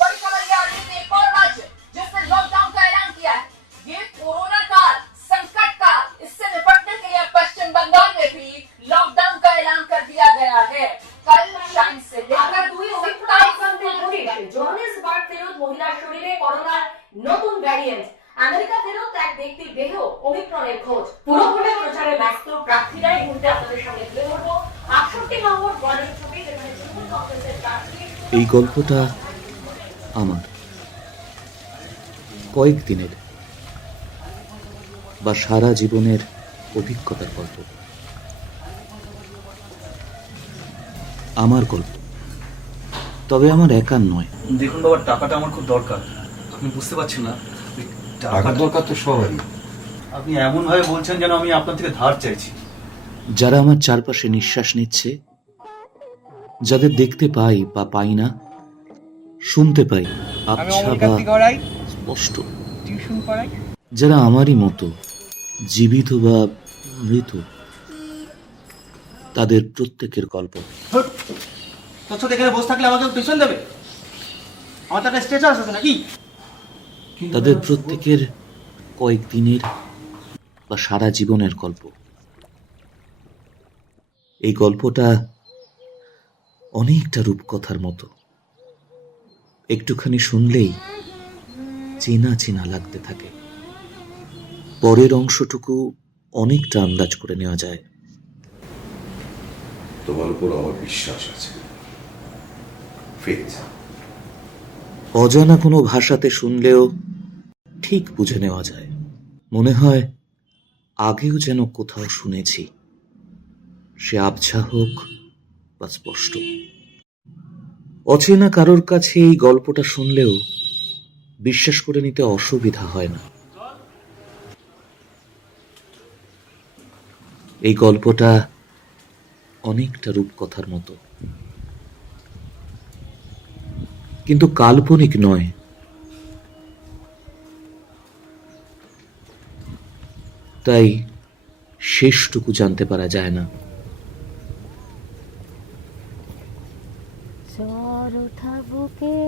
बड़ी खबर ये आ रही है कि एक और राज्य जिसने लॉकडाउन का ऐलान किया है, ये कोरोना काल, संकट काल, इससे निपटने के लिए पश्चिम बंगाल में भी लॉकडाउन का ऐलान कर दिया गया है। कल शाम से लेकर জোহানেসবার্গ ফেরত মহিলার শরীরে করোনার নতুন ভ্যারিয়েন্ট, আমেরিকা ফেরত এক ব্যক্তির দেহ ওমিক্রনের খোঁজ। পুরো ভোটে প্রচারে ব্যস্ত প্রার্থীরা এই মুহূর্তে আপনাদের সামনে তুলে ধরবো 68 নম্বর ওয়ার্ডের ছবি, যেখানে তৃণমূল কংগ্রেসের প্রার্থী। এই গল্পটা আমার কয়েকদিনের বা সারা জীবনের অভিজ্ঞতার গল্প, আমার গল্প। তবে আমার একার নয়। দেখুন বাবা, টাকাটা আমার খুব দরকার, আপনি বুঝতে পারছেন না। টাকার দরকার তো সবারই। আপনি এমন ভাবে বলছেন যেন আমি আপনার থেকে ধার চাইছি। যারা আমার চারপাশে নিঃশ্বাস নিচ্ছে, যাদের দেখতে পাই বা পাই না, শুনতে পাই আবছা বা স্পষ্ট, যারা আমারই মতো জীবিত বা মৃত, তাদের প্রত্যেকের গল্প। তোর সাথে এখানে বসে থাকলে আমাকে টিউশন দেবে? আমার তো একটা স্টেটাস আছে নাকি? তাদের প্রত্যেকের কয়েকদিনের বা সারা জীবনের গল্প। এই গল্পটা অনেকটা রূপকথার মতো, একটুখানি শুনলেই চেনা চেনা লাগতে থাকে। পরের অংশটুকু অনেকটা আন্দাজ করে নেওয়া যায়। তোমার উপর আমার বিশ্বাস আছে। অজানা কোনো ভাষাতে শুনলেও ঠিক বুঝে নেওয়া যায়। মনে হয় আগেও যেন কোথাও শুনেছি, সে আবছা হোক বা স্পষ্ট। অচেনা কারোর কাছে এই গল্পটা শুনলেও বিশ্বাস করে নিতে অসুবিধা হয় না। এই গল্পটা অনেকটা রূপকথার মতো, কিন্তু কাল্পনিক নয়। তাই শেষটুকু জানতে পারা যায় না। জ্বর ওঠা বুকে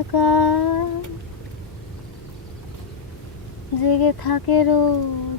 একা জেগে থাকে রোজ